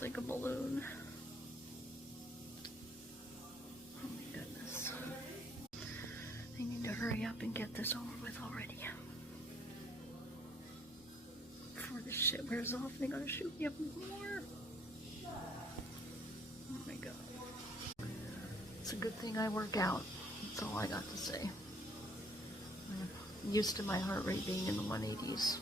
looks like a balloon. Oh my goodness. I need to hurry up and get this over with already. Before this shit wears off, they gotta shoot me up more. Oh my god. It's a good thing I work out. That's all I got to say. I'm used to my heart rate being in the 180s.